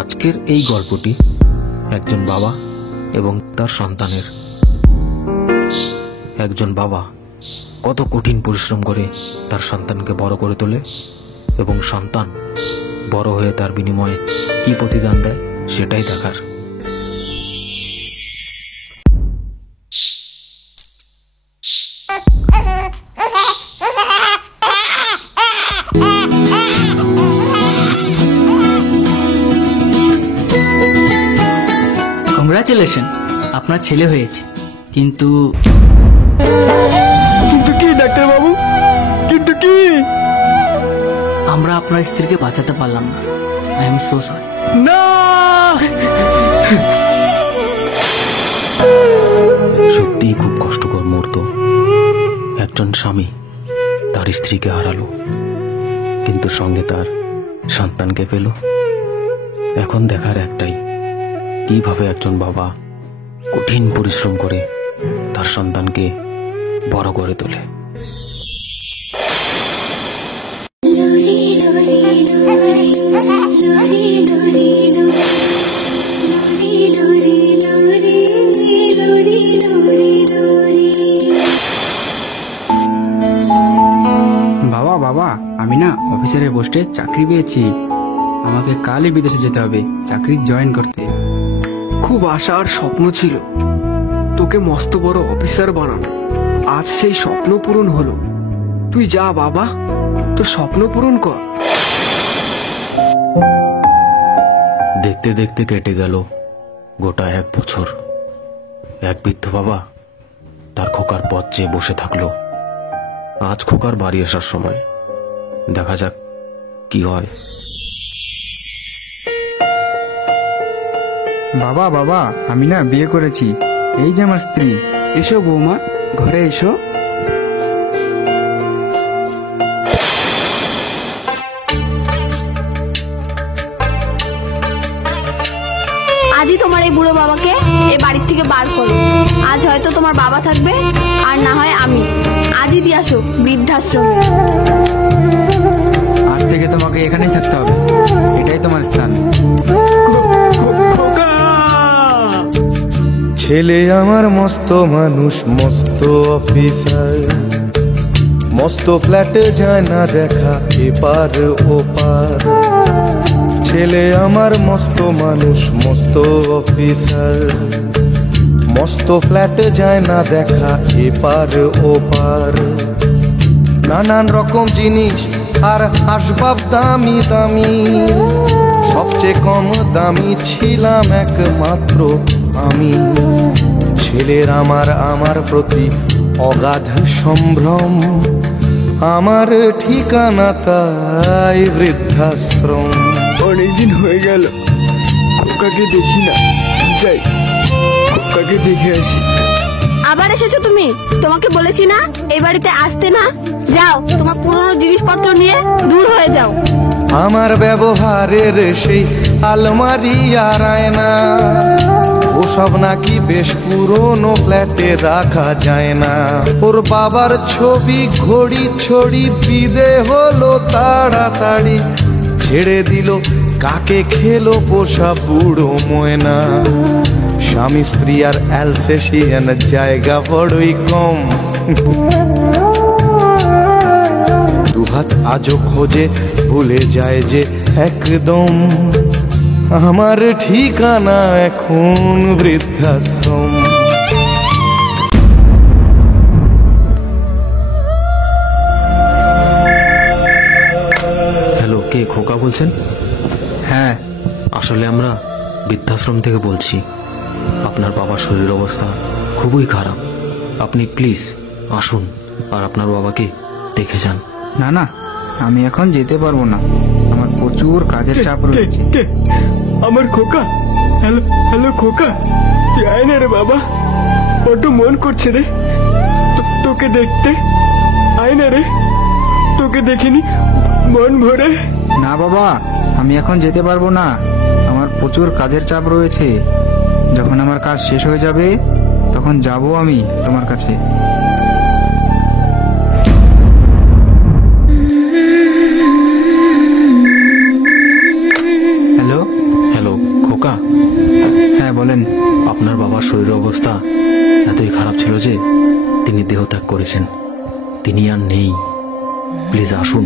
আজকের এই গল্পটি একজন বাবা এবং তার সন্তানের। একজন বাবা কত কঠিন পরিশ্রম করে তার সন্তানকে বড় করে তোলে এবং সন্তান বড় হয়ে তার বিনিময়ে কি প্রতিদান দেয় সেটাই দেখার। কংগ্রাচুলেশন, আপনার ছেলে হয়েছে। কিন্তু কি ডাক্তার বাবু, কিন্তু কি? আমরা আপনার স্ত্রীকে বাঁচাতে পারলাম না। I am so sorry. না, সত্যিই খুব কষ্টকর মুহূর্ত। একজন স্বামী তার স্ত্রীকে হারালো, কিন্তু সঙ্গে তার সন্তানকে পেল। এখন দেখার একটাই, কিভাবে একজন বাবা কঠিন পরিশ্রম করে তার সন্তানকে বড় করে তোলে। বাবা বাবা, আমি না অফিসারের পোস্টে চাকরি পেয়েছি। আমাকে কালই বিদেশে যেতে হবে চাকরি জয়েন করতে। খুব আশা আর স্বপ্ন ছিল তোকে মস্ত বড় অফিসার বানানো। আজ সেই স্বপ্ন পূরণ হলো। তুই যা বাবা, তোর স্বপ্ন পূরণ কর। দেখতে দেখতে কেটে গেল গোটা 1 বছর। এক বৃদ্ধ বাবা তার খোকার পথ চেয়ে বসে থাকলো। আজ খোকার বাড়ি আসার সময়, দেখা যাক কি হয়। বাবা বাবা, আমি না বিয়ে করেছি, এই যে আমার স্ত্রী। এসো বৌমা, ঘরে এসো। আজই তোমার এই বুড়ো বাবাকে এই বাড়ির থেকে বার করো। আজ হয়তো তোমার বাবা থাকবে, আর না হয় আমি। আজই দিয়ে আসো বৃদ্ধাশ্রমে। আজ থেকে তোমাকে এখানেই থাকতে হবে, এটাই তোমার স্থান। ছেলে আমার মস্ত মানুষ, মস্ত অফিসার, মস্ত ফ্ল্যাটে যায় না দেখা এপার ওপার। ছেলে আমার মস্ত মানুষ, মস্ত অফিসার, মস্ত ফ্ল্যাটে যায় না দেখা এপার ওপার। নানান রকম জিনিস আর আসবাব দামি দামি, সবচেয়ে কম দামি ছিলাম একমাত্র আমি। ছেলের আমার প্রতি অগাধ সম্ভ্রম, আমার ঠিকানা তাই বৃদ্ধাশ্রম। অনেকদিন হয়ে গেল খোকাকে দেখি না, যাই খোকাকে দেখে আসি। আবার এসেছো তুমি? তোমাকে বলেছি না এই বাড়িতে আসতে না। যাও, তোমার পুরনো জিনিসপত্র নিয়ে দূর হয়ে যাও। আমার ব্যবহারের সেই আলমারি আর আয়না, ওসব নাকি বেশ পুরনো ফ্ল্যাটে রাখা যায় না। ওর বাবার ছবি ঘড়ি ছড়ি বিদে হলো তাড়াতাড়ি, ছেড়ে দিল কাকে খেলো পোষা বুড়ো ময়না। স্বামী স্ত্রী আর অ্যালসেশিয়ান জায়গা বড়ই কম, দুহাত আজও খোঁজে ভুলে যায় যে একদম। আমার ঠিকানা এখন বৃদ্ধাশ্রম। হ্যালো, কে খোকা বলছেন? হ্যাঁ, আসলে আমরা বৃদ্ধাশ্রম থেকে বলছি। আপনার বাবার শরীর অবস্থা খুবই খারাপ। আপনি প্লিজ আসুন আর আপনার বাবাকে দেখে যান। না না, আমি এখন যেতে পারবো না, আমার প্রচুর কাজের চাপ রয়েছে। আমার খোকা। হ্যালো হ্যালো খোকা, তুই আয় না রে বাবা, বড্ড মন করছে রে তোকে দেখতে। আয় না রে, তোকে দেখিনি মন ভরে। না বাবা, আমি এখন যেতে পারবো না, আমার প্রচুর কাজের চাপ রয়েছে। যখন আমার কাজ শেষ হয়ে যাবে তখন যাব আমি তোমার কাছে। হ্যালো, খোকা, হ্যাঁ বলেন। আপনার বাবার শরীর অবস্থা এতই খারাপ ছিল যে তিনি দেহত্যাগ করেছেন। তিনি আর নেই। প্লিজ আসুন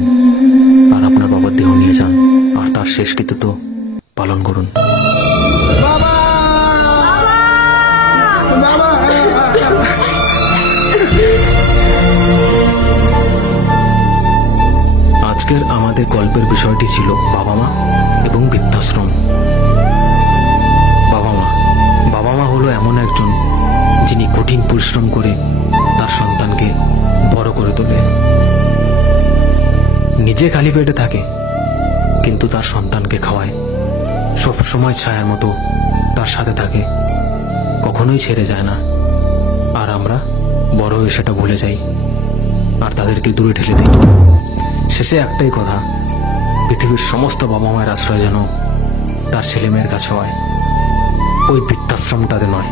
আর আপনার বাবার দেহ নিয়ে যান আর তার শেষকৃত্য তো পালন করুন। আজকের আমাদের গল্পের বিষয়টি ছিল বাবা মা এবং বৃদ্ধাশ্রম। বাবা মা হলো এমন একজন যিনি কঠিন পরিশ্রম করে তার সন্তানকে বড় করে তোলে। নিজে খালি পেটে থাকে কিন্তু তার সন্তানকে খাওয়ায়, সব সময় ছায়ার মতো তার সাথে থাকে, কখনোই ছেড়ে যায় না। আর আমরা বড় হয়ে সেটা ভুলে যাই আর তাদেরকে দূরে ঠেলে দিই। শেষে একটাই কথা, পৃথিবীর সমস্ত বাবা মায়ের আশ্রয় যেন তার ছেলে মেয়ের কাছে হয়, ওই বৃদ্ধাশ্রমটাতে নয়।